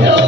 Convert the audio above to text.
know.